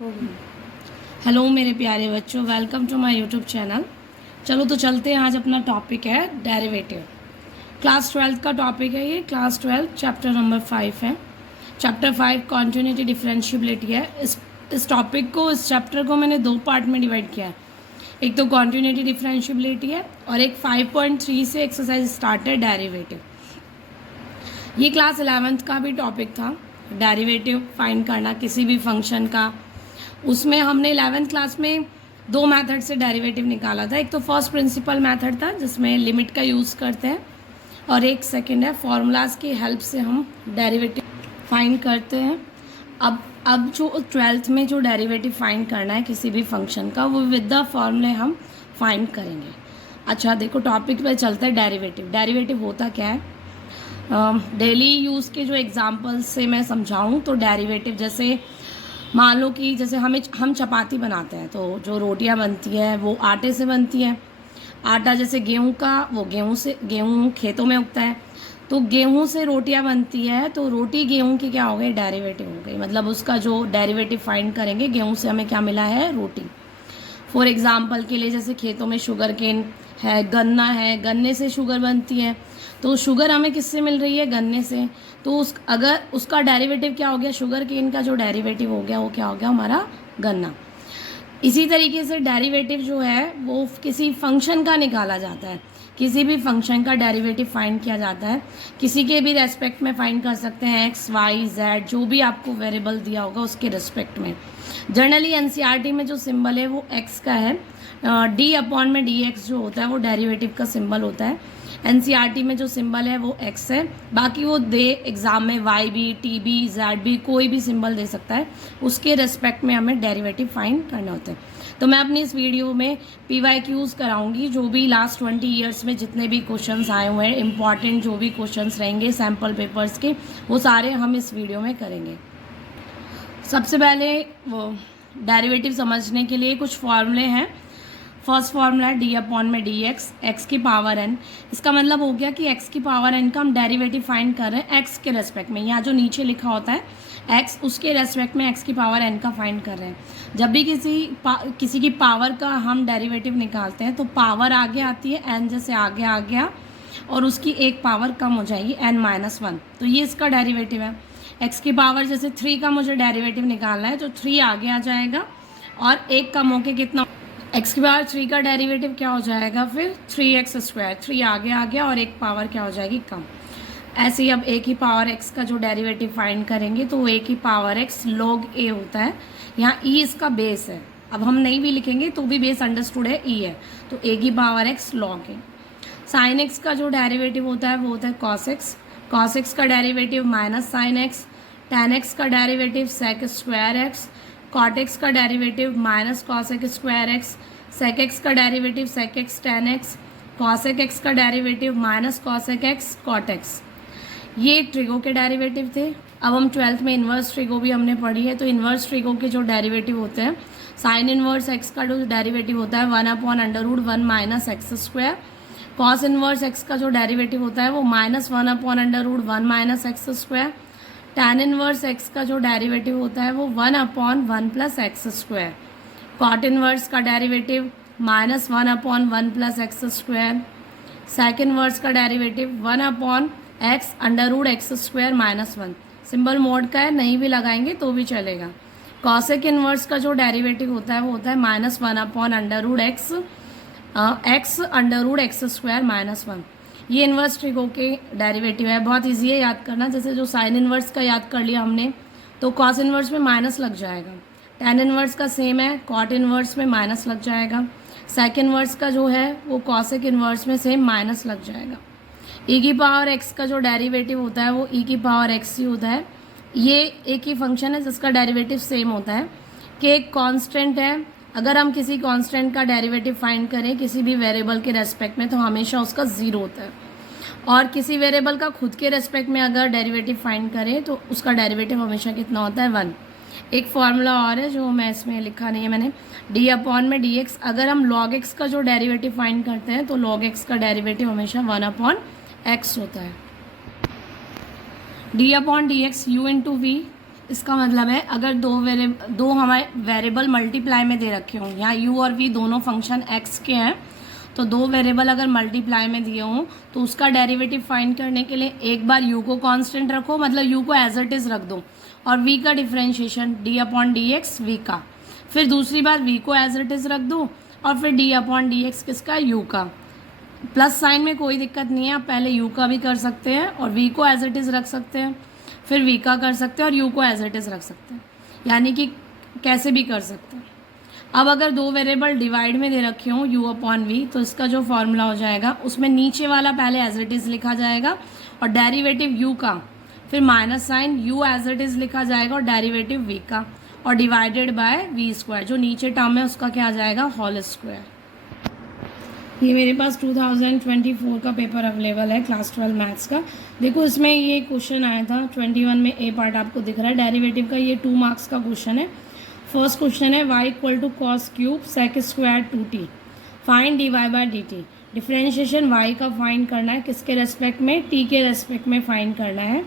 Hello मेरे प्यारे बच्चों, welcome to my YouTube channel. चलो तो चलते हैं। आज अपना टॉपिक है डेरिवेटिव। क्लास 12 का टॉपिक है ये। क्लास 12 चैप्टर नंबर 5 है। चैप्टर 5 कॉन्टिन्यूटी डिफरेंशियबिलिटी है। इस टॉपिक को, इस चैप्टर को मैंने दो पार्ट में डिवाइड किया है। एक तो कॉन्टिन्यूटी डिफरेंशियबिलिटी है और एक 5.3 से एक्सरसाइज स्टार्ट है डेरिवेटिव। ये क्लास 11th का भी टॉपिक था, डेरिवेटिव फाइंड करना किसी भी फंक्शन का। उसमें हमने 11th क्लास में दो मेथड से डेरिवेटिव निकाला था। एक तो फर्स्ट प्रिंसिपल मेथड था जिसमें लिमिट का यूज़ करते हैं, और एक सेकंड है फॉर्मूलाज की हेल्प से हम डेरिवेटिव फाइंड करते हैं। अब जो 12th में जो डेरिवेटिव फाइंड करना है किसी भी फंक्शन का, वो विद द फॉर्मूले हम फाइंड करेंगे। अच्छा देखो, टॉपिक पे चलता है डेरिवेटिव। डेरिवेटिव होता क्या है? डेली यूज़ के जो एग्जांपल्स से मैं समझाऊं तो डेरिवेटिव जैसे मान लो कि जैसे हम चपाती बनाते हैं तो जो रोटियां बनती है वो आटे से बनती है। आटा जैसे गेहूं का, वो गेहूं खेतों में उगता है, तो गेहूं से रोटियां बनती है। तो रोटी गेहूं की क्या हो गई? डेरिवेटिव हो गई। मतलब उसका जो डेरिवेटिव फाइंड करेंगे, गेहूं से हमें क्या मिला है? रोटी। फॉर एग्जाम्पल के लिए जैसे खेतों में शुगर केन है, गन्ना है, गन्ने से शुगर बनती है, तो शुगर हमें किससे मिल रही है? गन्ने से। तो अगर उसका डेरिवेटिव क्या हो गया? शुगर केन का जो डेरिवेटिव हो गया वो क्या हो गया? हमारा गन्ना। इसी तरीके से डेरिवेटिव जो है वो किसी फंक्शन का निकाला जाता है। किसी भी फंक्शन का डेरिवेटिव फाइंड किया जाता है, किसी के भी रेस्पेक्ट में फाइंड कर सकते हैं। एक्स वाई जेड जो भी आपको वेरिएबल दिया होगा उसके रेस्पेक्ट में। जनरली एनसीईआरटी में जो सिंबल है वो एक्स का है। डी अपॉन में डी एक्स जो होता है वो डेरिवेटिव का सिंबल होता है। एनसीईआरटी में जो सिंबल है वो एक्स है। बाकी वो दे एग्जाम में Y B, T B, Z B कोई भी सिंबल दे सकता है। उसके रेस्पेक्ट में हमें डेरिवेटिव फाइंड करना होता है। तो मैं अपनी इस वीडियो में PYQs कराऊंगी, जो भी लास्ट 20 ईयर्स में जितने भी क्वेश्चंस आए हुए हैं, इंपॉर्टेंट जो भी क्वेश्चंस रहेंगे सैम्पल पेपर्स के, वो सारे हम इस वीडियो में करेंगे। सबसे पहले वो डेरिवेटिव समझने के लिए कुछ फॉर्मूले हैं। फर्स्ट फार्मूला है डी अपॉन में डी एक्स, एक्स की पावर एन। इसका मतलब हो गया कि एक्स की पावर एन का हम डेरिवेटिव फाइंड कर रहे हैं एक्स के रेस्पेक्ट में। यहाँ जो नीचे लिखा होता है एक्स, उसके रेस्पेक्ट में एक्स की पावर एन का फाइंड कर रहे हैं। जब भी किसी की पावर का हम डेरिवेटिव निकालते हैं तो पावर आगे आती है, एन जैसे आगे आ गया, और उसकी एक पावर कम हो जाएगी, n-1। तो ये इसका डेरिवेटिव है। एक्स की पावर जैसे 3 का मुझे डेरिवेटिव निकालना है तो 3 आगे आ जाएगा और एक कम होके कितना? एक्स की पावर 3 का डेरिवेटिव क्या हो जाएगा? फिर 3x²। 3 आगे आ गया और एक पावर क्या हो जाएगी? कम। ऐसे ही अब ए की पावर एक्स का जो डेरिवेटिव फाइंड करेंगे तो ए की पावर एक्स log a होता है। यहाँ ई इसका बेस है। अब हम नहीं भी लिखेंगे तो भी बेस अंडरस्टूड है, ई है। तो ए की power x log a। Sine x का जो डेरिवेटिव होता है वो होता है cos x। cos x का derivative minus sine x. tan x का डेरिवेटिव sec²x। cot x का derivative minus cos²x। sec x का derivative sec x tan x। cosec x का derivative minus cosec x cot x। ये trigo के derivative थे। अब हम 12th में इन्वर्स ट्रिगो भी हमने पढ़ी है। तो इन्वर्स ट्रिगो के जो डेरिवेटिव होते हैं, साइन इन्वर्स एक्स का जो डेरिवेटिव होता है 1/√1 minus x²। Cos inverse x का जो डेरिवेटिव होता है वो -1/√1 minus x²। tan inverse x का जो डेरिवेटिव होता है वो 1/1 प्लस x²। कॉट इन्वर्स का derivative -1/1 plus x²। Sec inverse का derivative 1/x√x² minus 1। Symbol mod का है, नहीं भी लगाएंगे तो भी चलेगा। कॉसेक इन्वर्स का जो डेरिवेटिव होता है वो होता है -1/x√x² माइनस 1। ये इन्वर्स ट्रिगो के डेरिवेटिव है। बहुत ईजी है याद करना। जैसे जो साइन इन्वर्स का याद कर लिया हमने, तो कॉस इन्वर्स में माइनस लग जाएगा। tan इन्वर्स का सेम है, कॉट इन्वर्स में माइनस लग जाएगा। सेक इन्वर्स का जो है वो कॉसेक इन्वर्स में सेम माइनस लग जाएगा। e की पावर x का जो डेरिवेटिव होता है वो e की पावर x ही होता है। ये एक ही फंक्शन है जिसका डेरिवेटिव सेम होता है कि एक कांस्टेंट है। अगर हम किसी कांस्टेंट का डेरिवेटिव फाइंड करें किसी भी वेरिएबल के रेस्पेक्ट में तो हमेशा उसका 0 होता है, और किसी वेरिएबल का खुद के रेस्पेक्ट में अगर डेरिवेटिव फाइंड करें तो उसका डेरिवेटिव हमेशा कितना होता है? 1। एक फॉर्मूला और है जो मैं इसमें लिखा नहीं है मैंने, डी अपॉन में डी एक्स। अगर हम log x का जो डेरिवेटिव फाइंड करते हैं तो log x का डेरिवेटिव हमेशा 1/x होता है। D upon D X U into V, इसका मतलब है अगर दो हमारे वेरिएबल मल्टीप्लाई में दे रखे हों, यहाँ u और v दोनों फंक्शन x के हैं, तो दो वेरिएबल अगर मल्टीप्लाई में दिए हों तो उसका डेरिवेटिव फाइंड करने के लिए एक बार u को कांस्टेंट रखो, मतलब u को एज इट इज़ रख दो, और v का डिफरेंशिएशन d/dx v का, फिर दूसरी बार v को एज इट इज़ रख दो, और फिर d/dx किसका, u का। प्लस साइन में कोई दिक्कत नहीं है, आप पहले u का भी कर सकते हैं और v को एज इट इज़ रख सकते हैं, फिर v का कर सकते हैं और u को एज इट इज़ रख सकते हैं, यानी कि कैसे भी कर सकते हैं। अब अगर दो वेरिएबल डिवाइड में दे रखे हों u/v, तो इसका जो फॉर्मूला हो जाएगा उसमें नीचे वाला पहले एज इट इज़ लिखा जाएगा और डेरिवेटिव u का, फिर minus sine u as it is लिखा जाएगा और डेरिवेटिव v का, और डिवाइडेड बाय v², जो नीचे टर्म है उसका क्या आ जाएगा, होल स्क्वायर। ये मेरे पास 2024 का पेपर अवेलेबल है क्लास 12 मैथ्स का। देखो इसमें ये क्वेश्चन आया था 21 में, ए पार्ट आपको दिख रहा है डेरिवेटिव का, ये 2 मार्क्स का क्वेश्चन है। फर्स्ट क्वेश्चन है y = cos cube sec square 2t, find dy/dt। Differentiation y का फाइंड करना है, किसके रेस्पेक्ट में, t के रेस्पेक्ट में फाइंड करना है।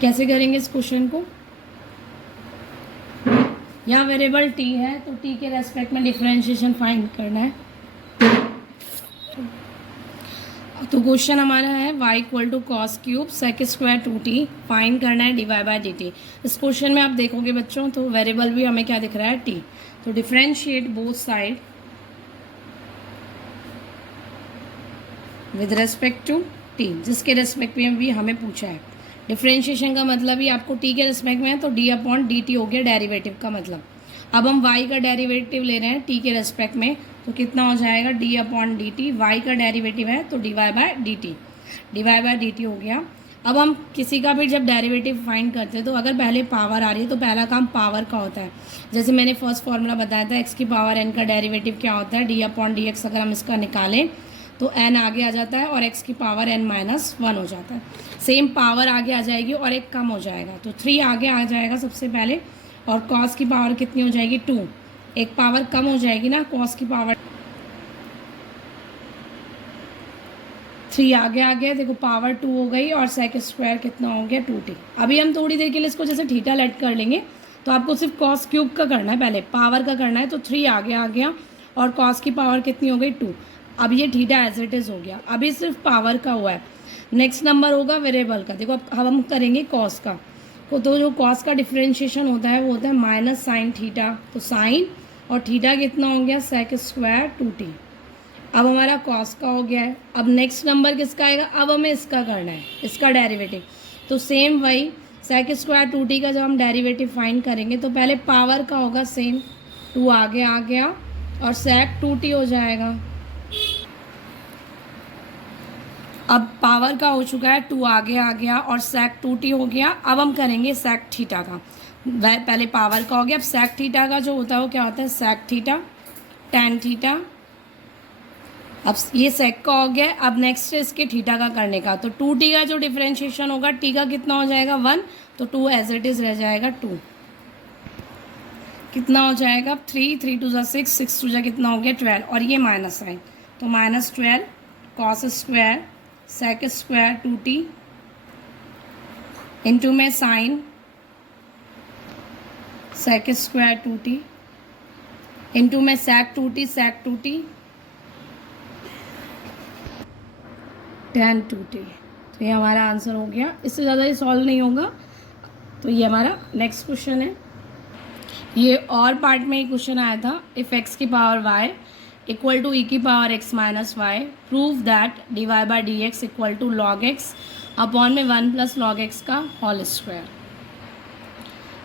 कैसे करेंगे इस क्वेश्चन को, यहाँ वेरिएबल t है तो t के रेस्पेक्ट में डिफ्रेंशिएशन फाइंड करना है। तो क्वेश्चन हमारा है y = cos cube sec square 2t, find करना है dy/dt। इस क्वेश्चन में आप देखोगे बच्चों तो वेरिएबल भी हमें क्या दिख रहा है, t। तो differentiate both side with respect to t, जिसके रेस्पेक्ट में भी हमें पूछा है। डिफरेंशिएशन का मतलब ही आपको t के रेस्पेक्ट में है तो d/dt हो गया डेरिवेटिव का मतलब। अब हम y का डेरिवेटिव ले रहे हैं t के रेस्पेक्ट में, तो कितना हो जाएगा d/dt, y का डेरिवेटिव है तो dy/dt हो गया। अब हम किसी का भी जब डेरिवेटिव फाइंड करते हैं तो अगर पहले पावर आ रही है तो पहला काम पावर का होता है। जैसे मैंने फर्स्ट फार्मूला बताया था x की पावर n का डेरिवेटिव क्या होता है, d/dx। अगर हम इसका निकालें तो n आगे आ जाता है और x की पावर n-1 हो जाता है। सेम पावर आगे आ जाएगी और एक कम हो जाएगा, तो 3 आगे आ जाएगा सबसे पहले, और cos की पावर कितनी हो जाएगी, 2। एक पावर कम हो जाएगी ना, cos की पावर 3 आगे आ गया, देखो पावर 2 हो गई, और sec स्क्वायर कितना हो गया, 2t। अभी हम थोड़ी देर के लिए इसको जैसे थीटा लेट कर लेंगे, तो आपको सिर्फ cos क्यूब का करना है, पहले पावर का करना है, तो 3 आगे आ गया और cos की पावर कितनी हो गई, 2। अब ये थीटा एज इट इज़ हो गया, अभी सिर्फ पावर का हुआ है। नेक्स्ट नंबर होगा वेरिएबल का। देखो अब हम करेंगे cos का, तो जो cos का डिफ्रेंशिएशन होता है वो होता है माइनस साइन थीटा, तो साइन और थीटा कितना हो गया, sec स्क्वायर 2t। अब हमारा cos का हो गया है। अब नेक्स्ट नंबर किसका आएगा, अब हमें इसका करना है, इसका डेरिवेटिव। तो सेम वही sec स्क्वायर 2t का जब हम डेरिवेटिव फाइंड करेंगे तो पहले पावर का होगा, सेम 2 आगे आ गया और sec 2t हो जाएगा। अब पावर का हो चुका है, 2 आगे आ गया और sec 2t हो गया। अब हम करेंगे sec थीटा का, पहले पावर का हो गया। अब sec थीटा का जो होता है वो क्या होता है, sec थीटा tan थीटा। अब ये sec का हो गया। अब नेक्स्ट है इसके थीटा का करने का, तो 2t का जो डिफरेंशिएशन होगा, t का कितना हो जाएगा, 1, तो 2 एज इट इज़ रह जाएगा 2। कितना हो जाएगा, 3 2 6 6 2 कितना हो गया, 12, और ये माइनस साइन, तो -12 cos square sec square 2t into में sine sec square 2t into में sec 2t tan 2t। तो ये हमारा आंसर हो गया, इससे ज़्यादा ये सॉल्व नहीं होगा। तो ये हमारा नेक्स्ट क्वेश्चन है। ये और पार्ट में ही क्वेश्चन आया था, इफ़ x की power y equal to e की power x minus y, prove that dy/dx equal to log x upon में 1 + log x का होल स्क्वायर।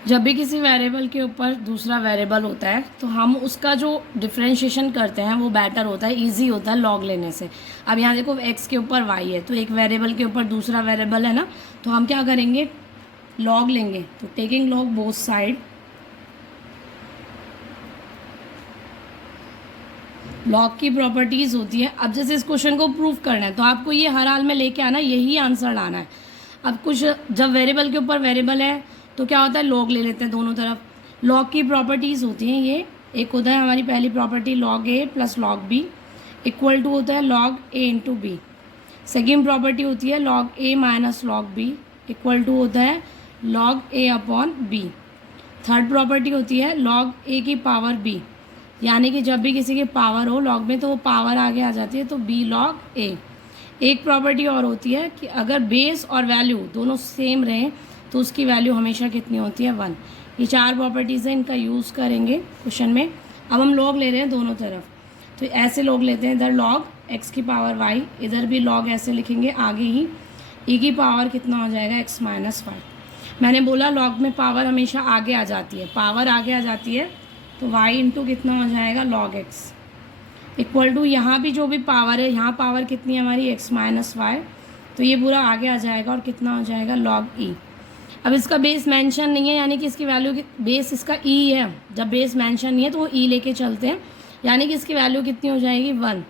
जब भी किसी वेरिएबल के ऊपर दूसरा वेरिएबल होता है तो हम उसका जो डिफरेंशिएशन करते हैं वो बेटर होता है, इजी होता है लॉग लेने से। अब यहाँ देखो x के ऊपर y है, तो एक वेरिएबल के ऊपर दूसरा वेरिएबल है ना, तो हम क्या करेंगे, लॉग लेंगे। तो taking log both side, log की प्रॉपर्टीज़ होती है। अब जैसे इस क्वेश्चन को प्रूफ करना है तो आपको ये हर हाल में लेके आना, यही आंसर लाना है। अब कुछ जब वेरिएबल के ऊपर वेरिएबल है तो क्या होता है, लॉग ले लेते हैं दोनों तरफ। लॉग की प्रॉपर्टीज़ होती हैं ये, एक होता है हमारी पहली property log a + log b equal to होता है log a × b। Second property होती है log a - log b equal to होता है log a upon b. Third property होती है लॉग ए की पावर बी, यानी कि जब भी किसी की पावर हो लॉग में तो वो पावर आगे आ जाती है, तो बी लॉग ए। एक प्रॉपर्टी और होती है कि अगर बेस और वैल्यू दोनों सेम रहें तो उसकी वैल्यू हमेशा कितनी होती है, 1। ये 4 प्रॉपर्टीज़ हैं, इनका यूज़ करेंगे क्वेश्चन में। अब हम लॉग ले रहे हैं दोनों तरफ, तो ऐसे लॉग लेते हैं, इधर लॉग एक्स की पावर वाई, इधर भी लॉग ऐसे लिखेंगे आगे ही, ई की पावर कितना हो जाएगा एक्स माइनस वाई। मैंने बोला लॉग में पावर हमेशा आगे आ जाती है, पावर आगे आ जाती है तो वाई इंटू कितना हो जाएगा लॉग एक्स इक्वल टू यहाँ भी जो भी पावर है, यहाँ पावर कितनी है हमारी एक्स माइनस वाई, तो ये पूरा आगे आ जाएगा और कितना हो जाएगा लॉग ई। अब इसका बेस मेंशन नहीं है, यानी कि इसकी वैल्यू बेस इसका ई है, जब बेस मेंशन नहीं है तो वो ई लेके चलते हैं, यानी कि इसकी वैल्यू कितनी हो जाएगी 1।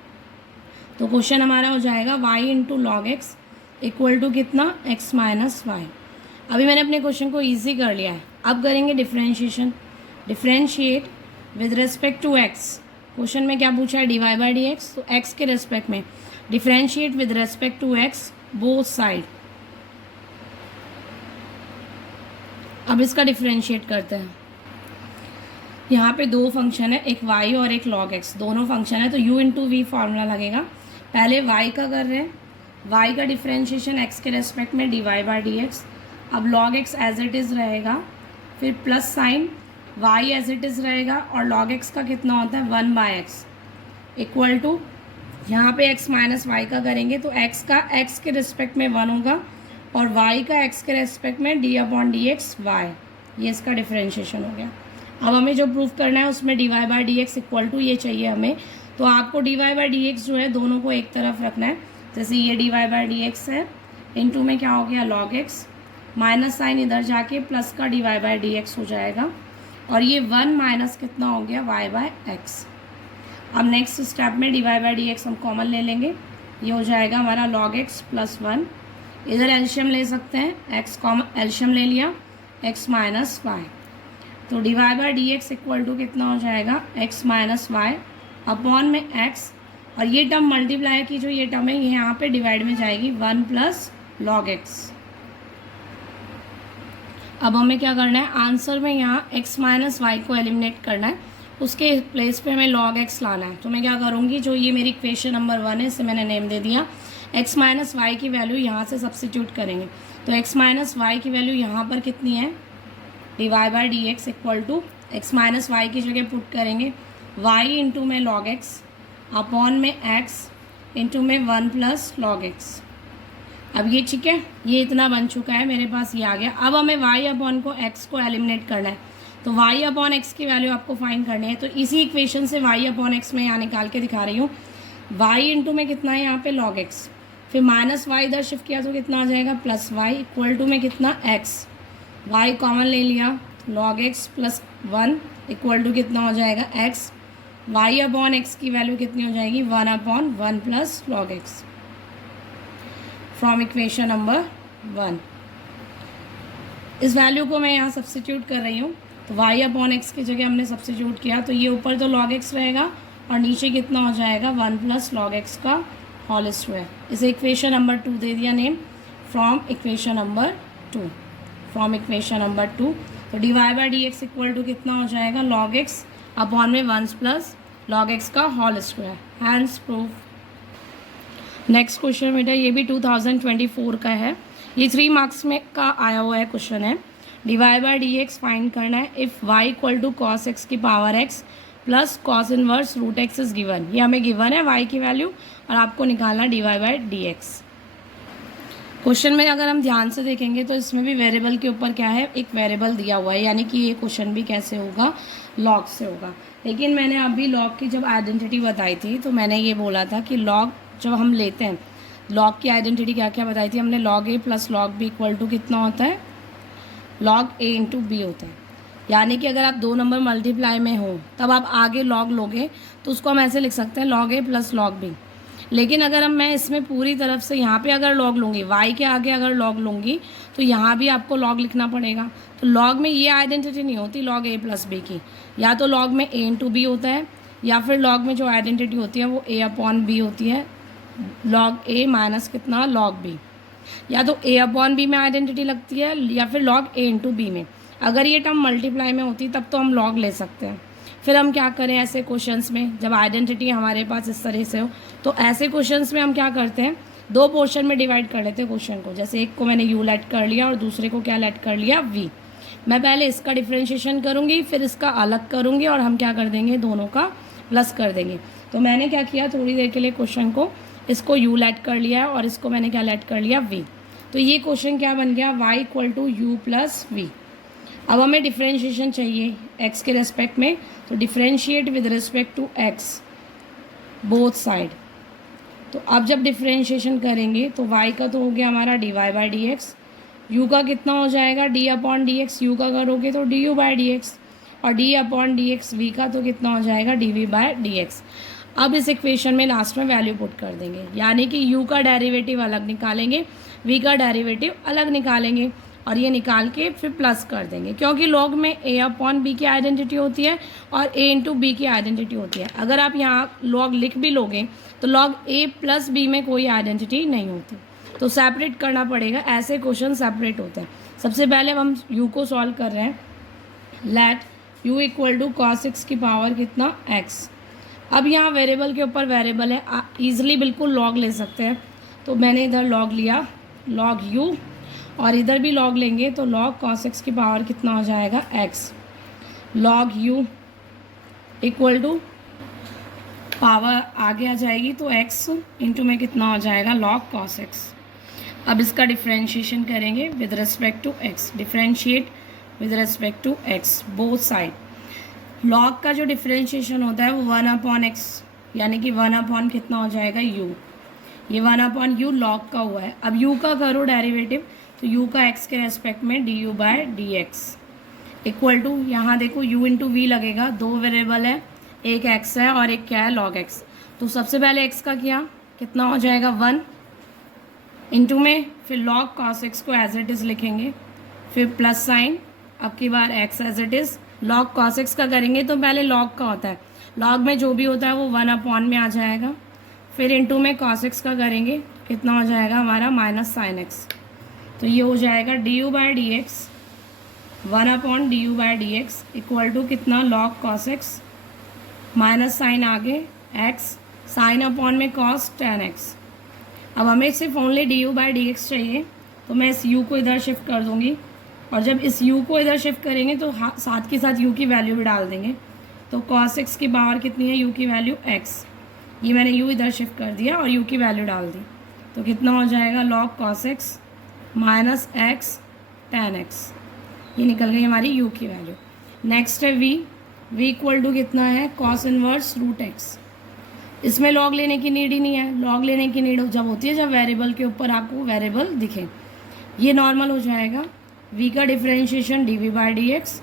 तो क्वेश्चन हमारा हो जाएगा y into log x equal to कितना एक्स माइनस वाई। अभी मैंने अपने क्वेश्चन को ईजी कर लिया है, अब करेंगे differentiation. Differentiate with respect to x, question में क्या पूछा है D Y by D x, तो एक्स के रिस्पेक्ट में differentiate with respect to x both side. अब इसका डिफ्रेंशिएट करते हैं। यहाँ पे दो फंक्शन है, एक y और एक log x, दोनों फंक्शन है, तो u इंटू वी फार्मूला लगेगा। पहले y का कर रहे हैं, y का डिफ्रेंशिएशन x के रेस्पेक्ट में d Y by D x. अब log x as it is रहेगा, फिर plus sign y as it is रहेगा, और log x का कितना होता है 1 बाय एक्स इक्वल टू, यहाँ पे x माइनस वाई का करेंगे तो x का x के रिस्पेक्ट में 1 होगा और y का x के रेस्पेक्ट में d upon D x y. ये इसका डिफ्रेंशिएशन हो गया। अब हमें जो प्रूफ करना है उसमें d Y by D x equal to ये चाहिए हमें, तो आपको d Y by D x जो है दोनों को एक तरफ रखना है। जैसे ये d Y by D x है, इनटू में क्या हो गया लॉग एक्स, माइनस साइन इधर जाके प्लस का d Y by D x हो जाएगा, और ये 1 माइनस कितना हो गया वाई बाई एक्स। अब नेक्स्ट स्टेप में d Y by D x हम कॉमन ले लेंगे, ये हो जाएगा हमारा लॉग एक्स प्लस 1, इधर एल्शियम ले सकते हैं, एक्स कॉमन एल्शियम ले लिया, एक्स माइनस वाई, तो D Y by D x equal to कितना हो जाएगा एक्स माइनस वाई अपॉन में एक्स, और ये टर्म मल्टीप्लाई की जो ये टर्म है ये यहाँ पे डिवाइड में जाएगी 1 प्लस लॉग एक्स। अब हमें क्या करना है, आंसर में यहाँ x माइनस वाई को एलिमिनेट करना है, उसके प्लेस पे हमें log x लाना है। तो मैं क्या करूँगी, जो ये मेरी इक्वेशन नंबर 1 है इसे मैंने नेम दे दिया, x माइनस वाई की वैल्यू यहाँ से सब्सिट्यूट करेंगे, तो x माइनस वाई की वैल्यू यहाँ पर कितनी है D Y by D x equal to x minus y की जगह पुट करेंगे y इंटू में log x अपॉन में x इंटू में 1 प्लस लॉग एक्स। अब ये ठीक है, ये इतना बन चुका है मेरे पास, ये आ गया। अब हमें y अपॉन को x को एलिमिनेट करना है, तो y अपॉन एक्स की वैल्यू आपको फाइंड करनी है, तो इसी इक्वेशन से y अपॉन एक्स में यहाँ निकाल के दिखा रही हूँ। y इंटू में कितना है यहाँ पे log x, फिर माइनस वाई इधर शिफ्ट किया तो कितना आ जाएगा प्लस वाई इक्वल टू में कितना x, y कॉमन ले लिया log x plus 1 equal to कितना हो जाएगा x, y अपॉन एक्स की वैल्यू कितनी हो जाएगी 1 upon 1 plus log x from equation number 1। इस वैल्यू को मैं यहाँ सब्स्टिट्यूट कर रही हूँ, तो y अपॉन एक्स की जगह हमने सब्स्टिट्यूट किया, तो ये ऊपर तो log x रहेगा और नीचे कितना हो जाएगा 1 प्लस लॉग एक्स का होल स्क्वायर। इसे इक्वेशन नंबर 2 दे दिया name, from equation number 2, from equation number 2। तो D Y by D x equal to कितना हो जाएगा log x अपॉन में 1 प्लस लॉग एक्स का whole square, hence proof. Next question बेटा ये भी 2024 का है, ये 3 मार्क्स में का आया हुआ है क्वेश्चन है। D Y by D X find करना है if Y equal to cos x की power X plus cos inverse root X is given. ये हमें गिवन है वाई की वैल्यू और आपको निकालना d Y by D x. Question में अगर हम ध्यान से देखेंगे तो इसमें भी वेरिएबल के ऊपर क्या है, एक वेरिएबल दिया हुआ है, यानी कि ये क्वेश्चन भी कैसे होगा लॉग से होगा। लेकिन मैंने अभी लॉग की जब आइडेंटिटी बताई थी तो मैंने ये बोला था कि लॉग जब हम लेते हैं, लॉग की आइडेंटिटी क्या क्या बताई थी हमने, log a plus log b equal to कितना होता है लॉग ए इंटू बी होता है। यानी कि अगर आप 2 नंबर मल्टीप्लाई में हो तब आप आगे लॉग लोगे तो उसको हम ऐसे लिख सकते हैं log a plus log B. लेकिन अगर मैं इसमें पूरी तरफ से यहाँ पे अगर लॉग लूँगी, वाई के आगे अगर लॉग लूँगी तो यहाँ भी आपको लॉग लिखना पड़ेगा। तो लॉग में ये आइडेंटिटी नहीं होती लॉग ए प्लस बी की, या तो लॉग में ए इंटू बी होता है, या फिर लॉग में जो आइडेंटिटी होती है वो ए अपॉन बी होती है, लॉग ए माइनस कितना लॉग बी। या तो a अपॉन बी में आइडेंटिटी लगती है या फिर log a इंटू बी में। अगर ये टर्म मल्टीप्लाई में होती तब तो हम log ले सकते हैं। फिर हम क्या करें ऐसे क्वेश्चंस में, जब आइडेंटिटी हमारे पास इस तरह से हो तो ऐसे क्वेश्चंस में हम क्या करते हैं, दो पोर्शन में डिवाइड कर लेते हैं क्वेश्चन को। जैसे एक को मैंने u लेट कर लिया और दूसरे को क्या लेट कर लिया, v। मैं पहले इसका डिफ्रेंशिएशन करूँगी, फिर इसका अलग करूँगी और हम क्या कर देंगे, दोनों का प्लस कर देंगे। तो मैंने क्या किया, थोड़ी देर के लिए क्वेश्चन को इसको u लेट कर लिया है और इसको मैंने क्या लेट कर लिया, v। तो ये क्वेश्चन क्या बन गया, y equal to u plus v. अब हमें डिफ्रेंशिएशन चाहिए x के रेस्पेक्ट में, तो differentiate with respect to x both side. तो अब जब डिफ्रेंशिएशन करेंगे तो y का तो हो गया हमारा dy by D x, u का कितना हो जाएगा d upon D x, u का करोगे तो du बाई डी एक्स, और d upon D x v का तो कितना हो जाएगा dv बाई डी एक्स। अब इस इक्वेशन में लास्ट में वैल्यू पुट कर देंगे, यानी कि u का डेरिवेटिव अलग निकालेंगे, v का डेरिवेटिव अलग निकालेंगे और ये निकाल के फिर प्लस कर देंगे, क्योंकि लॉग में a अपॉन बी की आइडेंटिटी होती है और a इंटू बी की आइडेंटिटी होती है। अगर आप यहाँ लॉग लिख भी लोगे तो लॉग a प्लस बी में कोई आइडेंटिटी नहीं होती, तो सेपरेट करना पड़ेगा। ऐसे क्वेश्चन सेपरेट होते हैं। सबसे पहले अब हम u को सॉल्व कर रहे हैं। Let u equal to cos x की पावर कितना, x। अब यहाँ वेरिएबल के ऊपर वेरिएबल है, ईजिली बिल्कुल लॉग ले सकते हैं। तो मैंने इधर लॉग लिया, लॉग u, और इधर भी लॉग लेंगे तो लॉग कॉस एक्स की पावर कितना हो जाएगा, x। Log u equal to power आगे आ जाएगी तो x इंटू में कितना हो जाएगा, लॉग कॉस एक्स। अब इसका डिफ्रेंशिएशन करेंगे with respect to x, differentiate with respect to x both side. Log का जो डिफ्रेंशिएशन होता है वो 1 अपॉन एक्स, यानी कि 1 अपॉन कितना हो जाएगा, u। ये 1 अपॉन u लॉग का हुआ है। अब u का करो डेरिवेटिव, तो u का x के रेस्पेक्ट में du by d x equal to, यहाँ देखो u इंटू वी लगेगा, दो वेरिएबल है, एक x है और एक क्या है, log x। तो सबसे पहले x का किया, कितना हो जाएगा 1 इंटू में, फिर log cos x को एज इट इज़ लिखेंगे, फिर प्लस साइन, अब की बार x as it is. log cos x का करेंगे तो पहले log का होता है, log में जो भी होता है वो 1 अपॉन में आ जाएगा, फिर इंटू में cos x का करेंगे, कितना हो जाएगा हमारा माइनस साइन x। तो ये हो जाएगा du by D x, 1 upon du by D x equal to कितना, log cos x, minus sign आगे x, साइन अपॉन में cos tan x। अब हमें सिर्फ only du by D x चाहिए, तो मैं इस u को इधर शिफ्ट कर दूंगी, और जब इस u को इधर शिफ्ट करेंगे तो साथ के साथ u की वैल्यू भी डाल देंगे। तो cos x की पावर कितनी है, u की वैल्यू x। ये मैंने u इधर शिफ्ट कर दिया और u की वैल्यू डाल दी, तो कितना हो जाएगा, log cos x minus x tan x। ये निकल गई हमारी u की वैल्यू। नेक्स्ट है v इक्वल टू कितना है, cos इनवर्स रूट x। इसमें लॉग लेने की नीड ही नहीं है, लॉग लेने की नीड जब होती है जब वेरिएबल के ऊपर आपको वेरिएबल दिखे। ये नॉर्मल हो जाएगा, v का differentiation dv by D x,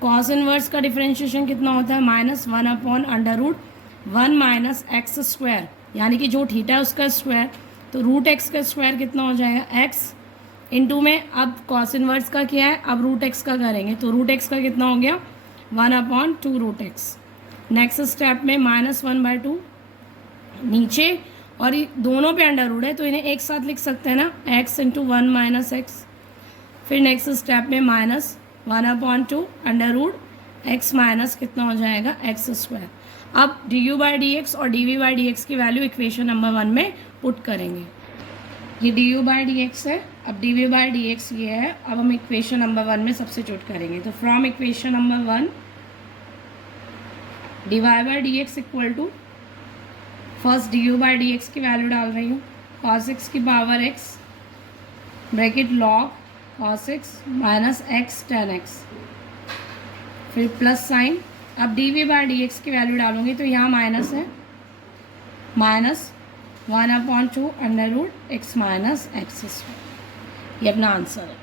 cos inverse का डिफ्रेंशिएशन कितना होता है, minus 1 upon under root 1 minus x square, यानी कि जो थीटा है उसका स्क्वायर, तो रूट एक्स का स्क्वायर कितना हो जाएगा, x इंटू में, अब कॉस इनवर्स का क्या है, अब रूट एक्स का करेंगे, तो रूट एक्स का कितना हो गया, 1 upon 2 root x. Next step में माइनस 1 बाई 2 नीचे, और ये दोनों पे अंडर रूट है तो इन्हें एक साथ लिख सकते हैं ना, x इंटू 1 माइनस एक्स। फिर नेक्स्ट स्टेप में minus 1 upon 2 under root x minus कितना हो जाएगा, एक्स स्क्वायर। अब du बाई डी एक्स और dv बाई डी एक्स की वैल्यू इक्वेशन नंबर 1 में पुट करेंगे। ये du बाई डी एक्स है, अब dv बाई डी एक्स ये है। अब हम इक्वेशन नंबर 1 में सब्स्टिट्यूट करेंगे, तो from equation number 1 dy by D x equal to, first du by D x की वैल्यू डाल रही हूँ, cos x की power x bracket log cos x minus x tan x, फिर प्लस साइन। अब dv बाई डी एक्स की value डालूंगी तो यहाँ माइनस है, minus 1 upon 2 under root x minus x square. ये अपना आंसर है।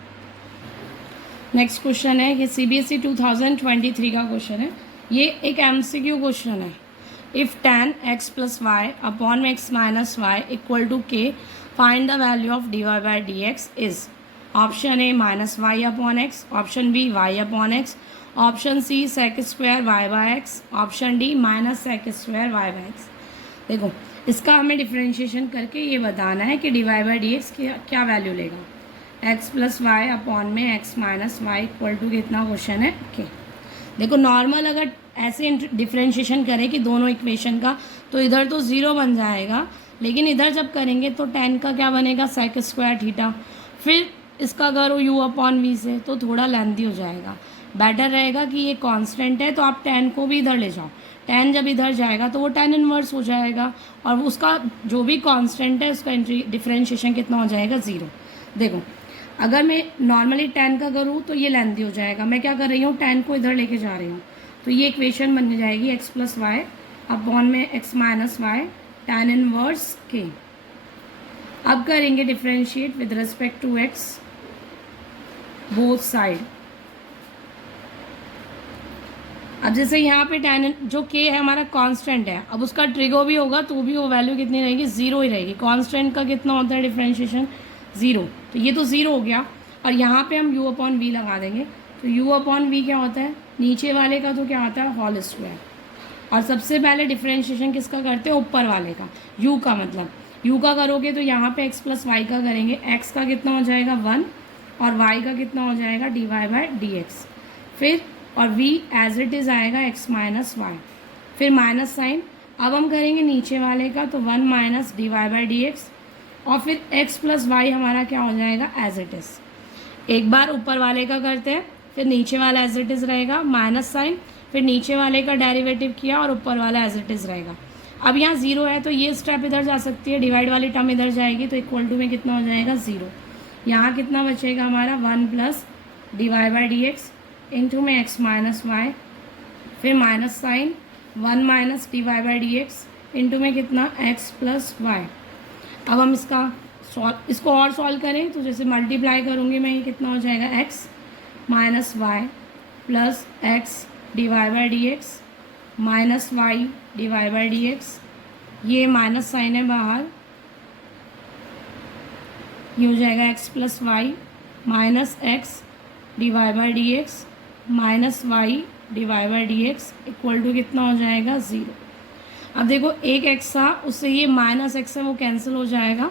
नेक्स्ट क्वेश्चन है, ये CBSE 2023 का क्वेश्चन है। ये एक MCQ क्वेश्चन है। If tan x plus y upon x minus Y equal to k, find the value of dy by D x is. Option A minus y upon x, option B y upon x, option C sec square y by x, option D minus sec square y by x. देखो इसका हमें differentiation करके ये बताना है कि d Y by D x क्या value लेगा। एक्स प्लस वाई अपॉन में x minus Y equal to कितना क्वेश्चन है के। देखो नॉर्मल अगर ऐसे डिफ्रेंशिएशन करें कि दोनों इक्वेशन का, तो इधर तो ज़ीरो बन जाएगा, लेकिन इधर जब करेंगे तो टेन का क्या बनेगा सेक स्क्वायर थीटा। फिर इसका करो यू अपॉन वी से तो थोड़ा लेंथी हो जाएगा। बेटर रहेगा कि ये कांस्टेंट है तो आप टेन को भी इधर ले जाओ। टेन जब इधर जाएगा तो वो टेन इनवर्स हो जाएगा और उसका जो भी कांस्टेंट है उसका डिफ्रेंशिएशन कितना हो जाएगा ज़ीरो। देखो अगर मैं नॉर्मली टेन का करूँ तो ये लेंथी हो जाएगा। मैं क्या कर रही हूँ, टेन को इधर लेके जा रही हूँ, तो ये इक्वेशन बन जाएगी एक्स प्लस वाई अपॉन में x minus y tan inverse के। अब करेंगे differentiate with respect to x both side. अब जैसे यहाँ पे टेन जो के है हमारा कांस्टेंट है, अब उसका ट्रिगो भी होगा तो भी वो वैल्यू कितनी रहेगी, ज़ीरो ही रहेगी। कांस्टेंट का कितना होता है डिफ्रेंशिएशन, ज़ीरो, तो ये तो ज़ीरो हो गया। और यहाँ पे हम u अपॉन वी लगा देंगे, तो u अपॉन वी क्या होता है, नीचे वाले का तो क्या होता है होल स्क्वायर। और सबसे पहले डिफ्रेंशिएशन किसका करते हैं, ऊपर वाले का, u का। मतलब u का करोगे तो यहाँ पे x प्लस वाई का करेंगे, x का कितना हो जाएगा 1 और y का कितना हो जाएगा d Y by D x. फिर और v एज इट इज़ आएगा x माइनस वाई, फिर माइनस साइन। अब हम करेंगे नीचे वाले का, तो 1 minus d Y by D x और फिर x प्लस वाई हमारा क्या हो जाएगा एज इट इज़। एक बार ऊपर वाले का करते हैं, फिर नीचे वाला एज इट इज़ रहेगा, माइनस साइन, फिर नीचे वाले का डेरिवेटिव किया और ऊपर वाला एज इट इज़ रहेगा। अब यहाँ ज़ीरो है तो ये स्टेप इधर जा सकती है, डिवाइड वाली टर्म इधर जाएगी, तो इक्वल टू में कितना हो जाएगा ज़ीरो। यहाँ कितना बचेगा हमारा 1 plus d Y by D x into में एक्स माइनस वाई, फिर minus sign 1 minus d Y by D x into में कितना एक्स प्लस वाई। अब हम इसको और सॉल्व करें तो जैसे मल्टीप्लाई करूँगी मैं, ये कितना हो जाएगा x minus y plus x d Y by D x minus y d Y by D x. ये माइनस साइन है बाहर, ये हो जाएगा x plus y minus x d Y by D x minus y d Y by D x equal to कितना हो जाएगा zero. अब देखो एक एक्स था, उससे ये माइनस एक्स है वो कैंसिल हो जाएगा,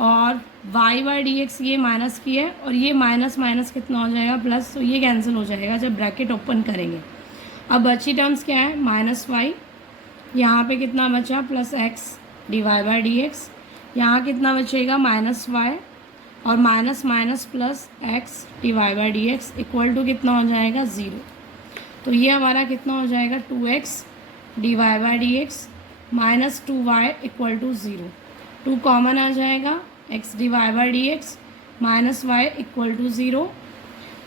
और वाई बाई डी एक्स ये माइनस की है और ये माइनस माइनस कितना हो जाएगा प्लस, तो ये कैंसिल हो जाएगा जब ब्रैकेट ओपन करेंगे। अब बची टर्म्स क्या है, माइनस वाई, यहाँ पे कितना बचा plus x d Y by D x, यहाँ कितना बचेगा माइनस वाई और minus minus plus x d Y by D x equal to कितना हो जाएगा ज़ीरो। तो ये हमारा कितना हो जाएगा 2x D Y by D x minus 2y equal to zero. 2 common आ जाएगा, x D Y by D x minus Y equal to zero.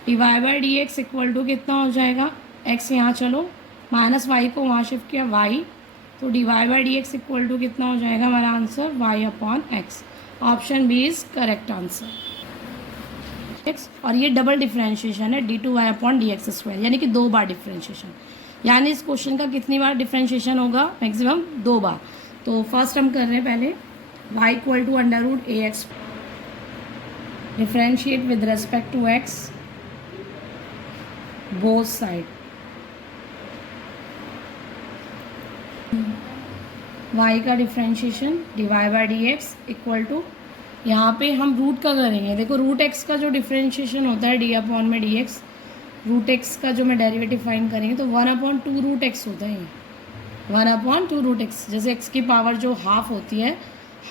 D Y by D x equal to कितना हो जाएगा, x यहाँ चलो minus Y को वहाँ shift किया y, तो D Y by D x equal to कितना हो जाएगा हमारा answer y upon x. Option B is correct answer. और ये डबल डिफ्रेंशिएशन है d two y upon D x square, यानी कि 2 बार डिफ्रेंशिएशन। यानी इस क्वेश्चन का कितनी बार डिफ्रेंशिएशन होगा, मैक्सिमम 2 बार। तो फर्स्ट हम कर रहे हैं पहले y equal to under root a x, differentiate with respect to x both side. y का differentiation d Y by D x equal to, यहाँ पे हम रूट का करेंगे। देखो रूट एक्स का जो डिफ्रेंशिएशन होता है डी अपॉन में डी एक्स, रूट एक्स का जो मैं डेरिवेटिव फाइंड करेंगे तो 1 अपॉन 2 रूट एक्स होता है, 1 अपॉन 2 रूट एक्स। जैसे एक्स की पावर जो हाफ होती है,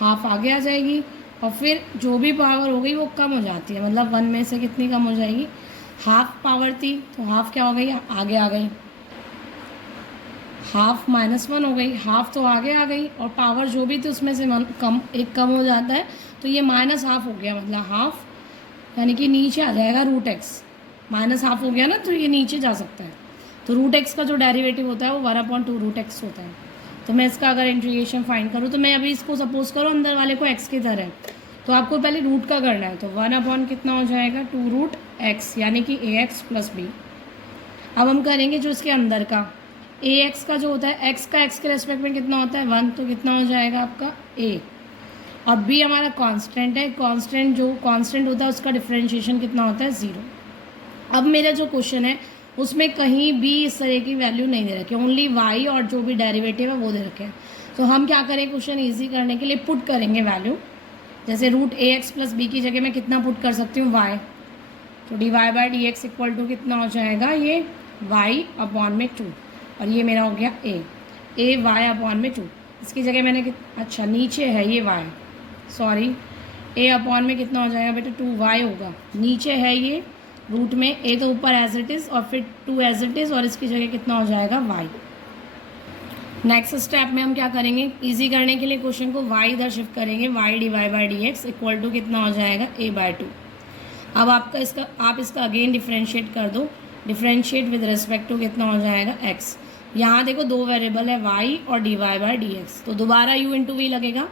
हाफ आगे आ जाएगी और फिर जो भी पावर हो गई वो कम हो जाती है, मतलब 1 में से कितनी कम हो जाएगी, हाफ पावर थी तो हाफ क्या हो गई, आगे आ गई, हाफ -1 हो गई, हाफ तो आगे आ गई और पावर जो भी थी उसमें से एक कम हो जाता है, तो ये माइनस हाफ हो गया, मतलब हाफ यानी कि नीचे आ जाएगा रूट एक्स। माइनस हाफ हो गया ना, तो ये नीचे जा सकता है। तो रूट एक्स का जो डेरिवेटिव होता है वो 1 अपॉन 2 रूट एक्स होता है। तो मैं इसका अगर इंटीग्रेशन फाइंड करूँ तो मैं अभी इसको सपोज करो अंदर वाले को एक्स की तरह है, तो आपको पहले रूट का करना है, तो 1 अपॉन कितना हो जाएगा 2 रूट एक्स, यानी कि ए एक्स प्लस बी। अब हम करेंगे जो इसके अंदर का ए एक्स का जो होता है, एक्स का एक्स के रेस्पेक्ट में कितना होता है 1, तो कितना हो जाएगा आपका ए, और बी हमारा कांस्टेंट है, कांस्टेंट जो कांस्टेंट होता है उसका डिफरेंशिएशन कितना होता है 0। अब मेरा जो क्वेश्चन है उसमें कहीं भी इस तरह की वैल्यू नहीं दे रखी है, ओनली वाई और जो भी डेरिवेटिव है वो दे रखे हैं। तो हम क्या करें, क्वेश्चन ईजी करने के लिए पुट करेंगे वैल्यू। जैसे root a x plus B की जगह मैं कितना पुट कर सकती हूँ, वाई। तो D Y by D x equal to कितना हो जाएगा, ये वाई अपॉन में 2, और ये मेरा हो गया ए वाई अपॉन में 2। इसकी जगह मैंने अच्छा नीचे है ये वाई, सॉरी, ए अपॉन में कितना हो जाएगा बेटा, 2 वाई होगा। नीचे है ये रूट में, ए तो ऊपर एज इट इज़ और फिर 2 एज इट इज़, और इसकी जगह कितना हो जाएगा, वाई। नेक्स्ट स्टेप में हम क्या करेंगे, इजी करने के लिए क्वेश्चन को y इधर शिफ्ट करेंगे, y d Y by D x equal to कितना हो जाएगा, a/2। अब आप इसका अगेन डिफ्रेंशिएट कर दो, डिफ्रेंशिएट विद रिस्पेक्ट टू कितना हो जाएगा, x। यहाँ देखो दो वेरिएबल है y और D Y by D x, तो दोबारा u इंटू वी लगेगा।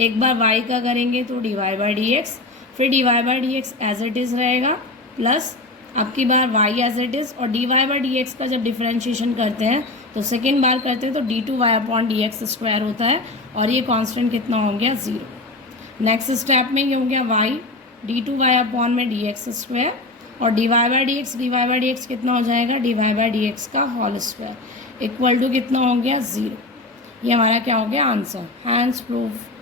एक बार y का करेंगे तो D Y by D x, फिर D Y by D X as it is रहेगा, प्लस अब की बार y एज इट इज़, और D Y by D x का जब डिफ्रेंशिएशन करते हैं तो सेकेंड बार करते हैं तो d2y upon D x square होता है, और ये कांस्टेंट कितना हो गया, 0। नेक्स्ट स्टेप में ये हो गया y d2y अपॉन में डी एक्स स्क्वायर, और D Y by D x कितना हो जाएगा, d Y by D x का होल स्क्वायर इक्वल टू कितना हो गया, 0। ये हमारा क्या हो गया, आंसर। Hence proof.